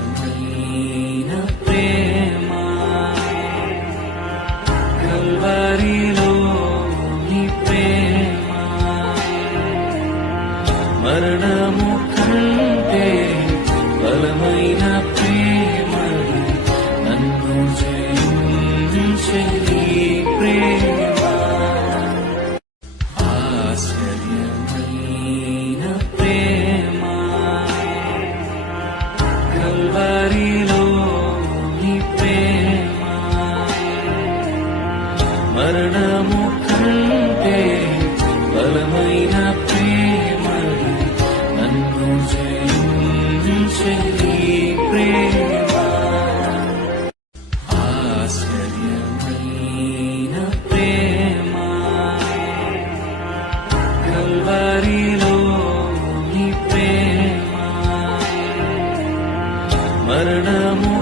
ఆశ్చర్యమైన ప్రేమ కల్వరిలో నీ ప్రేమ మరణము కంటే బలమైన ప్రేమ నన్ను జయించే నీ ప్రేమ ఆశ్చర్యమైన ప్రేమ కల్వరిలో నీ ప్రేమ మరణము కంటే బలమైన ప్రేమ నన్ను జయించే నీ ప్రేమ ఆశ్చర్యమైన ప్రేమ కల్వరిలో నీ ప్రేమ మరణము